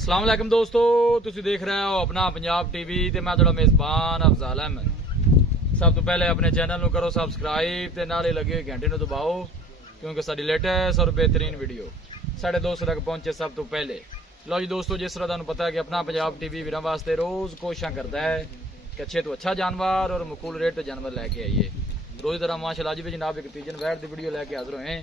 अस्सलाम वालेकुम दोस्तों, तुसी देख रहे हो अपना पंजाब टीवी ते मैं तुहाडा मेज़बान अफजाल अहमद। सब तो पहले अपने चैनल को करो सब्सक्राइब ते नाले लगे हुए घंटे को दबाओ, क्योंकि साडी लेटेस्ट और बेहतरीन वीडियो साढ़े दोस्तों तक पहुंचे सब तो पहले। लो जी दोस्तों, जिस तरह तुहानू पता है कि अपना पंजाब टीवी वीरां वास्ते रोज़ कोशिशां करता है कि अच्छे तो अच्छा जानवर और मकूल रेट ते जानवर लैके आइए। रोज़ तरह माशाअल्लाह अज भी जनाब एक तीजन वैट की वीडियो लैके हाजिर होए।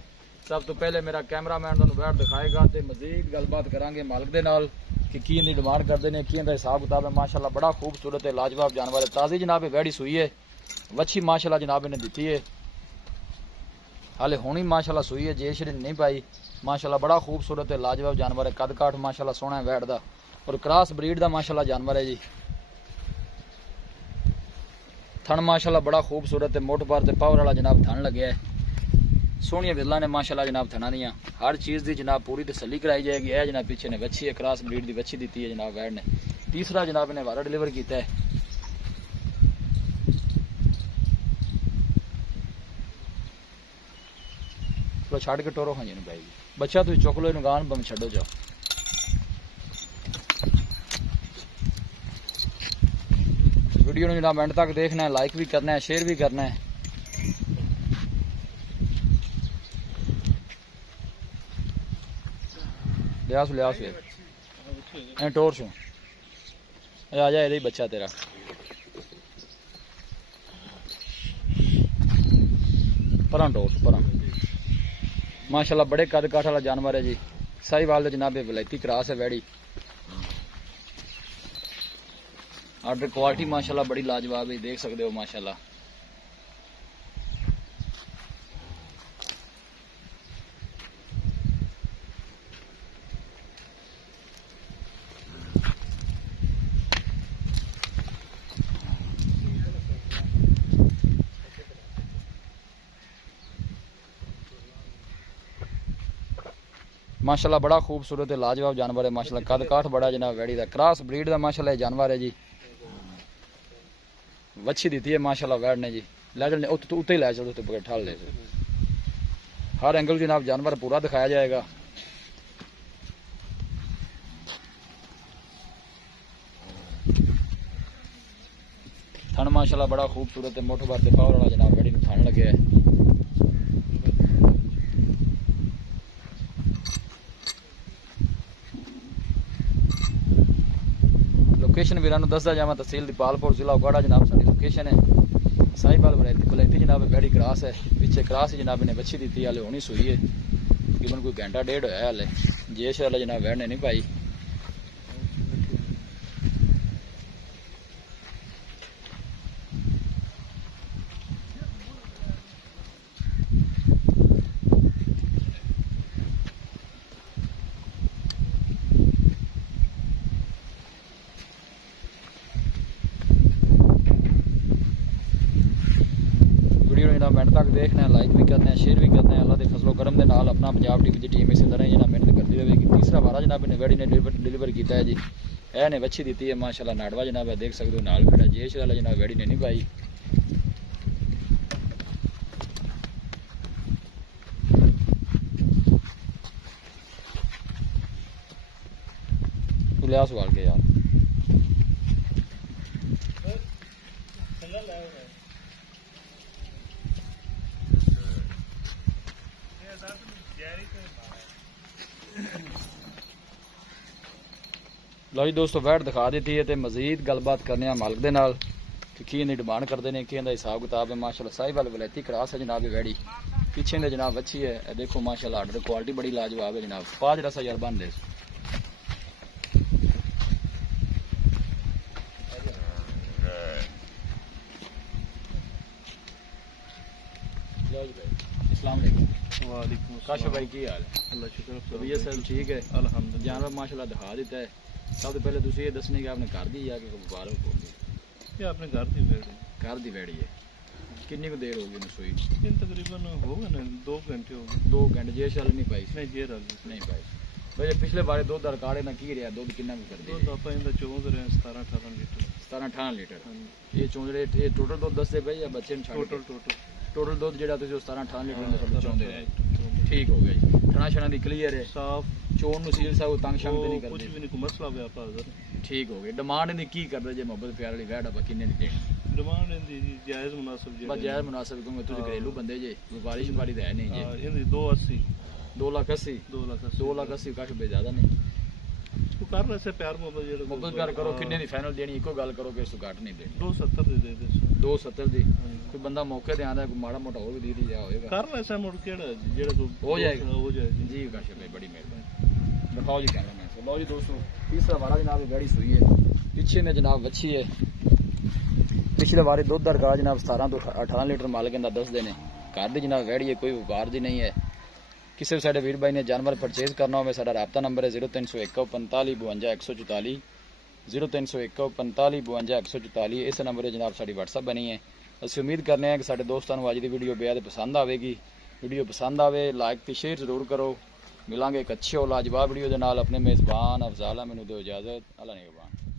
सब तो पहले मेरा कैमरामैन तुहानू वैट दिखाएगा तो मजीद गलबात करांगे मालिक दे नाल कि की इन्दी डिमांड करते हैं, की इनका हिसाब किताब है। माशाअल्लाह बड़ा खूबसूरत है, लाजवाब जानवर है। ताज़ी जनाब वैड़ी सुई है, वच्छी माशाअल्लाह जनाब इन्हें दी है, हाले हुणी माशाअल्लाह सुई है, जे शरीर नहीं पाई। माशाअल्लाह बड़ा खूबसूरत है, लाजवाब जानवर है। कद काठ माशाअल्लाह सोहना है वैट दा और क्रॉस ब्रीड का माशाअल्लाह जानवर है जी। थन माशाअल्लाह बड़ा खूबसूरत है, मोट बार ते पावर वाला जनाब थन लगे है। सोहनिया विरला ने माशाअल्लाह जनाब थना दियां हर चीज़ की जनाब पूरी तसल्ली कराई जाएगी। यह जनाब पीछे ने वच्छी है, क्रॉस ब्रीड की वच्छी दी है जनाब वैट ने। तीसरा जनाब ने वारा डिलीवर किया है। चलो छड़ के टोरो हाँ जी भाई बच्चा तुम चुक लो, गान बम छो जाओ। वीडियो जनाब एंड तक देखना है, लाइक भी करना है, शेयर भी करना है। लियास लियास वे टोर सो आ जा, ये बच्चा तेरा परा टोर परा। माशाअल्लाह बड़े कद काठ वाला जानवर है जी। साहिवाल जनाब वलैती क्रॉस है वैड़ी। आर्डर क्वालिटी माशाअल्लाह बड़ी लाजवाब है, देख सकते हो माशाअल्लाह। माशाअल्लाह बड़ा खूबसूरत है, लाजवाब जानवर है। माशाअल्लाह कद काठ बड़ा जनाब वैड़ी का, क्रॉस ब्रीड का माशाअल्लाह जानवर है जी। वच्छी दी है माशाअल्लाह वैट ने जी। लै चल उत्ते ही लै चलो, उत्ते ठल ले। हर एंगल जनाब जानवर पूरा दिखाया जाएगा। थन माशाअल्लाह बड़ा खूबसूरत है, मोटो बार पावर वाला जनाब वैड़ी में थन लगे है। लोकेशन वीरां नूं दसदा जावां, तहसील दीपालपुर जिला उगाड़ा जनाब साडी लोकेशन है। साहिवाल वलैती जनाब वैड़ी क्रॉस है, पीछे क्रॉस जनाब ने बच्ची दी हाले होनी सुई है, तकरीबन कोई घंटा डेढ़ होया हाले। जेश वाला जनाब वैड़ ने नहीं पाई। मिनट तक देखना है, लाइक भी करना है, शेयर भी करना है। अल्लाह के फजलो करम के नाल अपना पंजाब टीवी की टीम इसी तरह जनाब मेहनत करती रहेगी। तीसरा वारा जनाब ने वैड़ी ने डिलीवर किया है जी। यह ने वच्छी दी है माशाअल्लाह, नाड़वा जनाब है, देख सकते हो नाल खड़ा। जेश वाला जनाब वैड़ी ने नहीं पाई। तू लिया सवाल के यार लो जी दोस्तों, वैट दिखा दी है तो मजीद गलबात करने मालिक दे नाल कि की इन्हें डिमांड करते हैं, कि इनका हिसाब किताब है। माशाअल्लाह साहिवाल वलैती क्रॉस है जनाब वैड़ी, पीछे ने जनाब अच्छी है। देखो माशाअल्लाह आर्डर क्वालिटी बड़ी लाजवाब है जनाब। पा जरा सा यार बन दे। अस्सलाम वालेकुम। वालेकुम काशिफ भाई की हाल है? अल्लाह शुक्र तबीयत सब ठीक है अल्हम्दुलिल्लाह। जानवर माशाअल्लाह दिखा देता है। सब तो पहले तुम ये दसने कि आपने घर दी या कि बाहर ये अपने घर की भेड़ है। घर दी वैड़ी है। कितनी को देर होगी इन्हें सुई? इन तकरीबन हो गए ना 2 घंटे हो गए। 2 घंटे जेश वाले नहीं पाई? नहीं जे रल नहीं पाई। वैसे पिछले बारे दूध का रिकॉर्ड ना की रहा, दूध कितना कर तो दिया? ਆਪਾਂ ਇਹਦਾ ਚੋਂਦ ਰਹੇ 17-18 ਲੀਟਰ 17-18 लीटर। ਹਾਂਜੀ ये चौंजड़े ये टोटल दूध 10 से पे या बच्चे ने छाड़ ਟੋਟਲ ਟੋਟਲ ਦੁੱਧ ਜਿਹੜਾ ਤੁਸੀਂ ਉਹ 17-18 ਲੀਟਰ ਦੇ ਤੁਹਾਨੂੰ ਚਾਹੁੰਦੇ ਰਹੇ। ਠੀਕ ਹੋ ਗਿਆ ਜੀ। ਥਣਾ ਛਣਾ ਦੀ ਕਲੀਅਰ ਹੈ, ਸਾਫ ਚੋਣ ਨੂੰ ਸੀਲ ਸਾਹਿਬ ਤੰਗ ਸ਼ੰਗ ਤੇ ਨਹੀਂ ਕੁਝ ਕਰਦੇ। ਵੀ ਨਹੀਂ, ਕੋਈ ਮਸਲਾ ਹੋਇਆ ਆਪਾਂ ਹਾਜ਼ਰ। ਠੀਕ ਹੋ ਗਿਆ। ਡਿਮਾਂਡ ਇਹਦੀ ਕੀ ਕਰਦਾ ਜੇ ਮੁਹੱਬਤ ਪਿਆਰ ਵਾਲੀ ਵੈੜ ਆਪਾਂ ਕਿੰਨੇ ਦੀ ਦੇਣੀ? ਡਿਮਾਂਡ ਇਹਦੀ ਜੀ ਜਾਇਜ਼ ਮੁਨਾਸਬ ਜੀ। ਬਸ ਜਾਇਜ਼ ਮੁਨਾਸਬ, ਕਿਉਂਕਿ ਤੁਸੀਂ ਘਰੇਲੂ ਬੰਦੇ ਜੇ, ਵਪਾਰੀ ਸ਼ਪਾਰੀ ਤਾਂ ਹੈ ਨਹੀਂ ਜੇ। ਇਹਦੀ 280 2,80,000 2,80,000 ਕਾਸ਼ ਬੇ ਜ਼ਿਆਦਾ ਨਹੀਂ। ਤੂੰ ਕਰ ਲੈ ਸੇ ਪਿਆਰ ਮੁਹੱਬਤ ਜਿਹੜਾ ਮੁਹੱਬਤ ਪਿਆਰ ਕਰੋ। ਕਿੰਨੇ ਦੀ ਫਾਈਨਲ ਦੇਣੀ? ਇੱਕੋ ਗੱਲ ਕਰੋ ਕਿ ਇਸ ਤੋਂ ਘੱਟ ਨਹੀਂ ਦੇਣੀ। 270 ਦੇ ਦੇ 270 ਦੀ। ਕੋਈ ਬੰਦਾ ਮੌਕੇ ਤੇ ਆਂਦਾ, ਕੋਈ ਮਾੜਾ ਮੋਟਾ ਹੋਰ ਵੀ ਦੇ ਜਾ ਹੋਏਗਾ। ਕਰ ਲੈ ਸੇ ਮੁੜ ਕਿਹੜਾ ਜਿਹੜਾ ਤੂੰ ਹੋ ਜਾਏਗਾ। ਹੋ ਜਾਏਗਾ ਜੀ ਕਾਸ਼ ਬੇ, ਬੜੀ ਮਿਹਰਬਾਨੀ। ਦਿਖਾਓ ਜੀ ਕੈਮਰਾ ਮੈਨ। ਲਓ ਜੀ ਦੋਸਤੋ, ਤੀਸਰਾ ਵਾਰਾ ਜਨਾਬ ਇਹ ਗਾੜੀ ਸੂਈ ਹੈ। ਪਿੱਛੇ ਨੇ ਜਨਾਬ ਵੱਛੀ ਹੈ। ਪਿਛਲੇ ਵਾਰੇ ਦੁੱਧ ਦਾ ਰਿਕਾਰਡ ਜਨਾਬ 17 ਤੋਂ 18 ਲੀਟਰ ਮਾਲਕ ਇਹਦਾ ਦੱਸਦੇ ਨੇ। ਘਰ ਦੀ ਜਨਾਬ ਵੈੜੀ ਹੈ, ਕੋਈ ਵਪਾਰ ਦੀ ਨਹੀਂ ਹੈ। ਕਿਸੇ ਵੀ ਸਾਡੇ ਵੀਰ ਬਾਈ ਨੇ ਜਾਨਵਰ ਪਰਚੇਜ਼ ਕਰਨਾ ਹੋਵੇ, ਸਾਡਾ ਰਾਬਤਾ ਨੰਬਰ ਹੈ 0301 45 52 144 0301 45 52 144। ਇਸ ਨੰਬਰ 'ਤੇ ਜਨਾਬ ਸਾਡੀ WhatsApp ਬਣੀ ਹੈ। ਅਸੀਂ ਉਮੀਦ ਕਰਨੇ ਹਾਂ ਕਿ ਸਾਡੇ ਦੋਸਤਾਂ ਨੂੰ ਅੱਜ ਦੀ ਵੀਡੀਓ ਬੇहद ਪਸੰਦ ਆਵੇਗੀ। ਵੀਡੀਓ ਪਸੰਦ ਆਵੇ ਲਾਈਕ ਤੇ ਸ਼ੇਅਰ ਜ਼ਰੂਰ ਕਰੋ। ਮਿਲਾਂਗੇ ਇੱਕ ਅੱਛੇ ਔਰ ਲਾਜਵਾਬ ਵੀਡੀਓ ਦੇ ਨਾਲ। ਆਪਣੇ ਮੇਜ਼ਬਾਨ ਅਫਜ਼ਾਲ ਅਹਿਮਦ ਨੂੰ ਦਿਓ ਇਜਾਜ਼ਤ। ਅੱਲਾ ਨਿਗਹਬਾਨ।